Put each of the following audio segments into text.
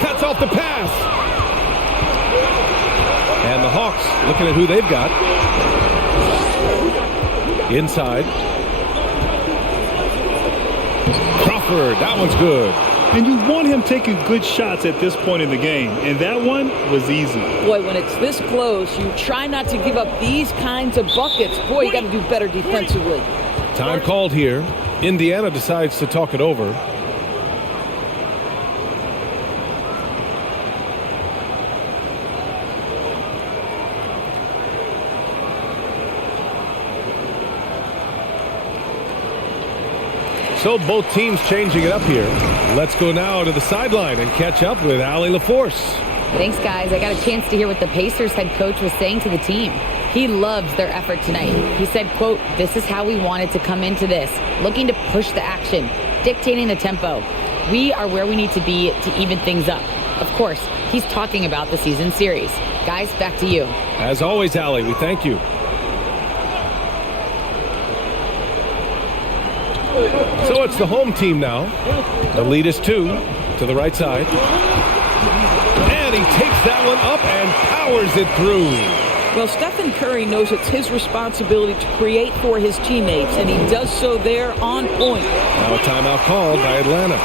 Cuts off the pass. And the Hawks looking at who they've got. Inside. Crawford, that one's good. And you want him taking good shots at this point in the game. And that one was easy. Boy, when it's this close, you try not to give up these kinds of buckets. Boy, you got to do better defensively. Time called here. Indiana decides to talk it over. So both teams changing it up here. Let's go now to the sideline and catch up with Allie LaForce. Thanks, guys. I got a chance to hear what the Pacers head coach was saying to the team. He loves their effort tonight. He said, quote, "This is how we wanted to come into this, looking to push the action, dictating the tempo. We are where we need to be to even things up." Of course, he's talking about the season series. Guys, back to you. As always, Allie, we thank you. So it's the home team now. The lead is 2 to the right side. And he takes that one up and powers it through. Well, Stephen Curry knows it's his responsibility to create for his teammates, and he does so there on point. Now a timeout called by Atlanta.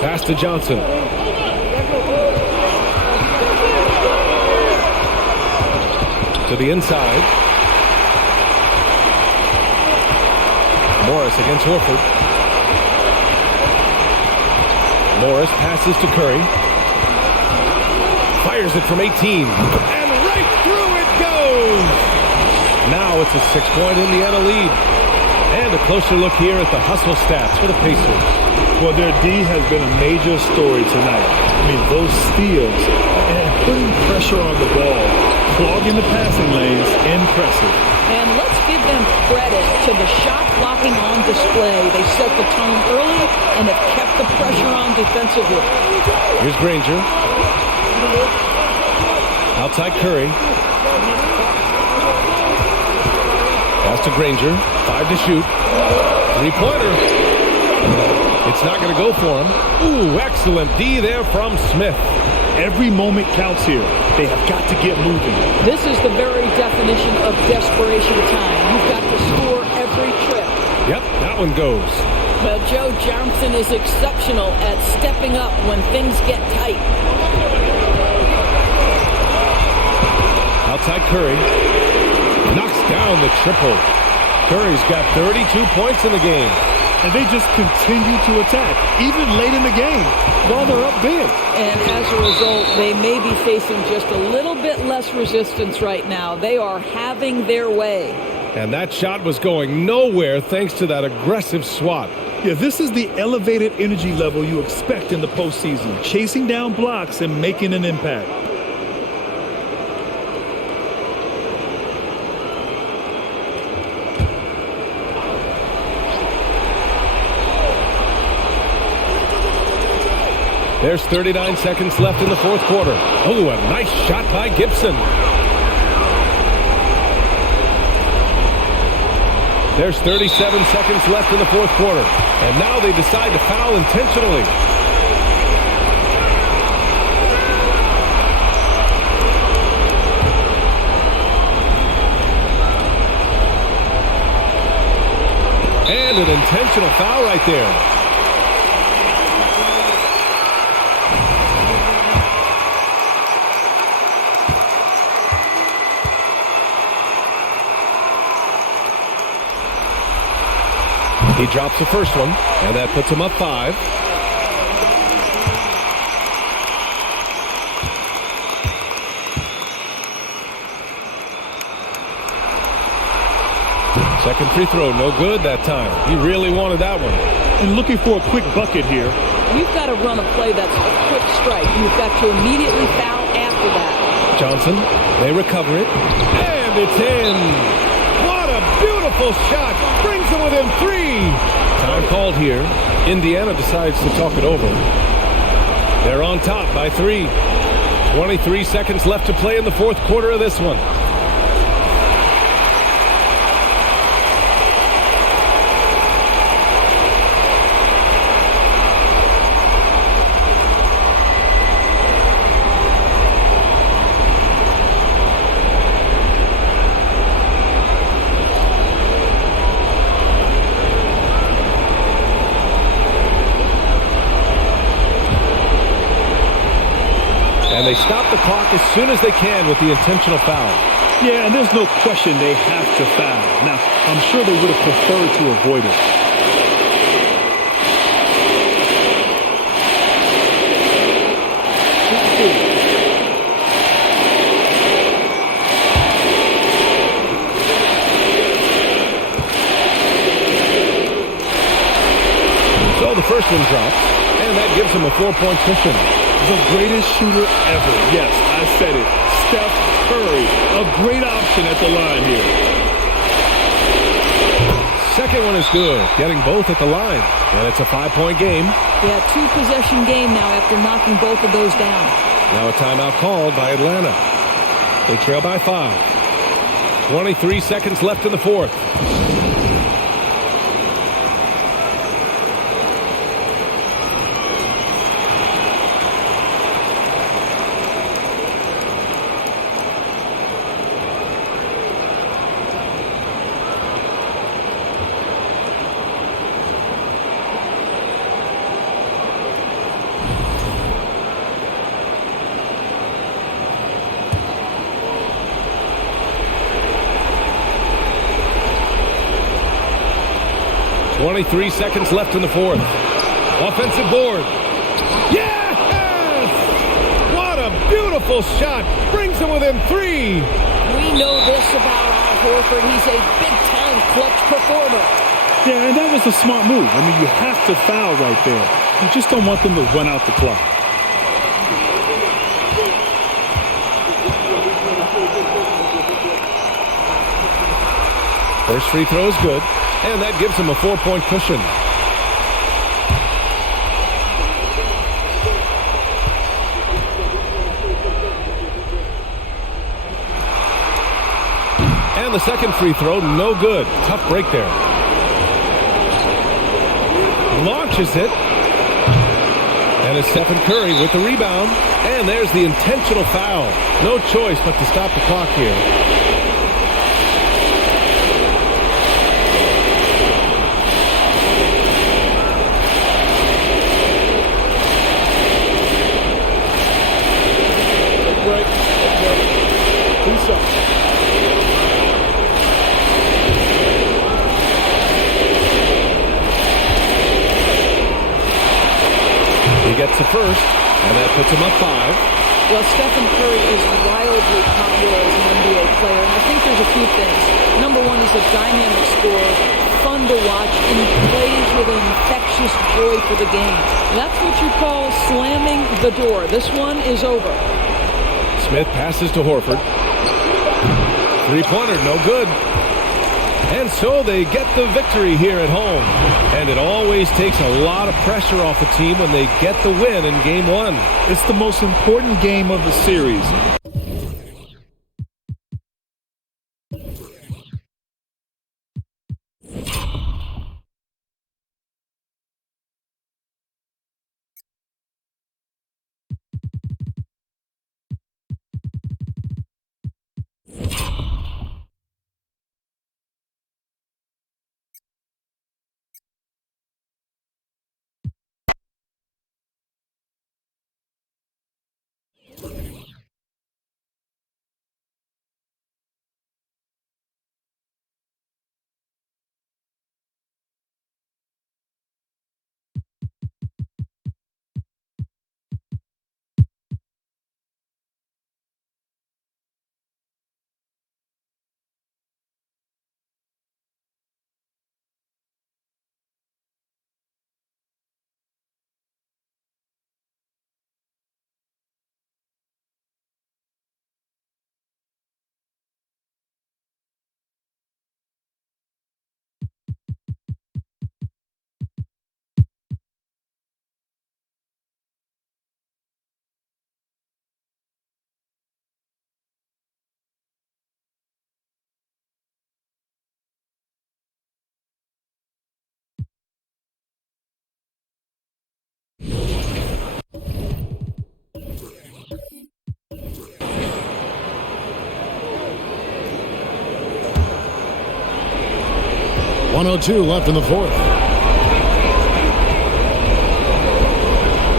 Pass to Johnson. To the inside. Morris against Horford. Morris passes to Curry. Fires it from 18. And right through it goes! Now it's a 6-point Indiana lead. And a closer look here at the hustle stats for the Pacers. Well, their D has been a major story tonight. I mean, those steals and putting pressure on the ball, clogging the passing lanes, impressive. And let's give them credit to the shot blocking on display. They set the tone early and have kept the pressure on defensively. Here's Granger. Outside Curry. Pass to Granger. 5 to shoot. 3-pointer. It's not going to go for him. Ooh, excellent D there from Smith. Every moment counts here. They have got to get moving. This is the very definition of desperation time. You've got to score every trip. Yep, that one goes. Well, Joe Johnson is exceptional at stepping up when things get tight. Outside Curry. Knocks down the triple. Curry's got 32 points in the game. And they just continue to attack, even late in the game, while they're up big. And as a result, they may be facing just a little bit less resistance right now. They are having their way. And that shot was going nowhere thanks to that aggressive swat. Yeah, this is the elevated energy level you expect in the postseason, chasing down blocks and making an impact. There's 39 seconds left in the fourth quarter. Oh, a nice shot by Gibson. There's 37 seconds left in the fourth quarter. And now they decide to foul intentionally. And an intentional foul right there. He drops the first one, and that puts him up 5. Second free throw, no good that time. He really wanted that one. And looking for a quick bucket here. You've got to run a play that's a quick strike. You've got to immediately foul after that. Johnson, they recover it, and it's in. What a beautiful shot. Brings them within 3. Time called here. Indiana decides to talk it over. They're on top by 3. 23 seconds left to play in the fourth quarter of this one. And they stop the clock as soon as they can with the intentional foul. Yeah, and there's no question they have to foul. Now, I'm sure they would have preferred to avoid it. So the first one drops, and that gives them a 4-point cushion. The greatest shooter ever. Yes, I said it. Steph Curry, a great option at the line here. Second one is good, getting both at the line. And it's a 5-point game. Yeah, 2-possession game now after knocking both of those down. Now a timeout called by Atlanta. They trail by 5. 23 seconds left in the fourth. Three seconds left in the fourth. Offensive board. Yes! What a beautiful shot. Brings them within 3. We know this about Al Horford. He's a big-time clutch performer. Yeah, and that was a smart move. I mean, you have to foul right there. You just don't want them to run out the clock. First free throw is good, and that gives them a 4-point cushion. And the second free throw, no good. Tough break there. Launches it. And it's Stephen Curry with the rebound. And there's the intentional foul. No choice but to stop the clock here. He gets the first, and that puts him up 5. Well, Stephen Curry is wildly popular as an NBA player, and I think there's a few things. Number one, he's a dynamic scorer, fun to watch, and he plays with an infectious joy for the game. That's what you call slamming the door. This one is over. Smith passes to Horford. Three-pointer, no good. And so they get the victory here at home. And it always takes a lot of pressure off a team when they get the win in Game 1. It's the most important game of the series. 1:02 left in the fourth.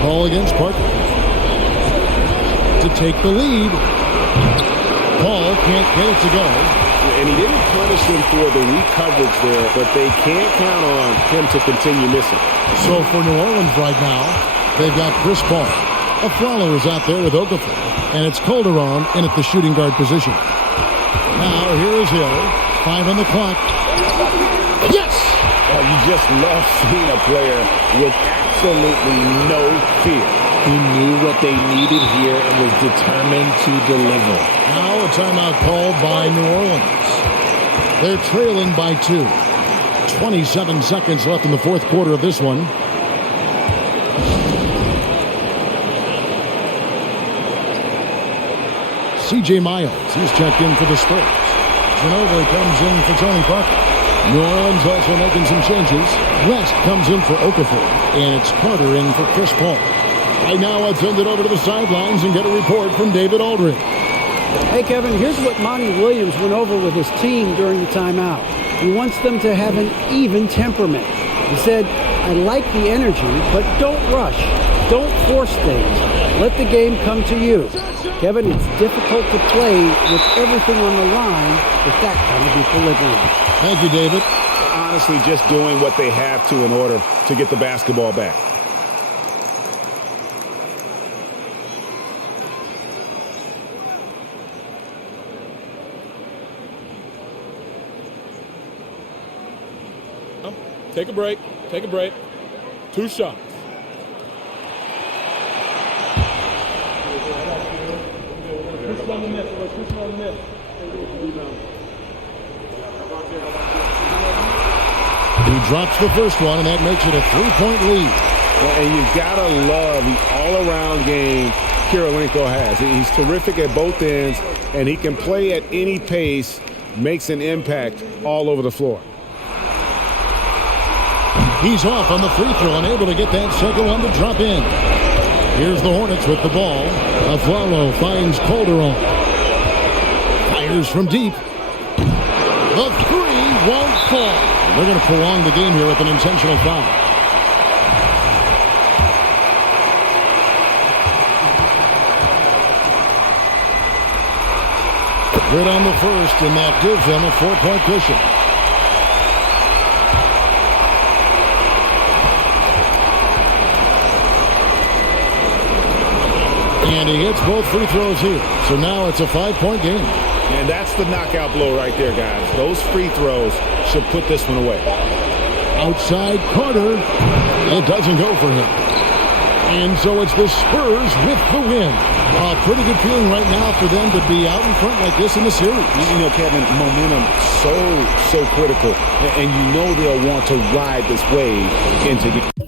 Ball against Parker. To take the lead. Paul can't get it to go. And he didn't punish him for the weak coverage there, but they can't count on him to continue missing. So for New Orleans right now, they've got Chris Paul. Aflalo is out there with Okafor. And it's Calderon in at the shooting guard position. Now here is Hill. 5 on the clock. Yes! Oh, you just love seeing a player with absolutely no fear. He knew what they needed here and was determined to deliver. Now a timeout called by New Orleans. They're trailing by 2. 27 seconds left in the fourth quarter of this one. C.J. Miles, he's checked in for the Spurs. Ginobili comes in for Tony Parker. New Orleans also making some changes. West comes in for Okafor, and it's Carter in for Chris Paul. Right now, let's send it over to the sidelines and get a report from David Aldridge. Hey, Kevin, here's what Monty Williams went over with his team during the timeout. He wants them to have an even temperament. He said, I like the energy, but don't rush. Don't force things. Let the game come to you. Kevin, it's difficult to play with everything on the line with that kind of equilibrium. Thank you, David. Honestly, just doing what they have to in order to get the basketball back. Take a break. Take a break. 2 shots. He drops the first one, and that makes it a 3-point lead. Well, and you've got to love the all-around game Kirilenko has. He's terrific at both ends, and he can play at any pace, makes an impact all over the floor. He's off on the free throw, unable to get that second one to drop in. Here's the Hornets with the ball. Aflalo finds Calderon. Fires from deep. The three won't fall. They're going to prolong the game here with an intentional foul. Good on the first, and that gives them a 4-point cushion. And he hits both free throws here. So now it's a 5-point game. And that's the knockout blow right there, guys. Those free throws should put this one away. Outside Carter. It doesn't go for him. And so it's the Spurs with the win. A pretty good feeling right now for them to be out in front like this in the series. You know, Kevin, momentum so critical. And you know they'll want to ride this wave into the...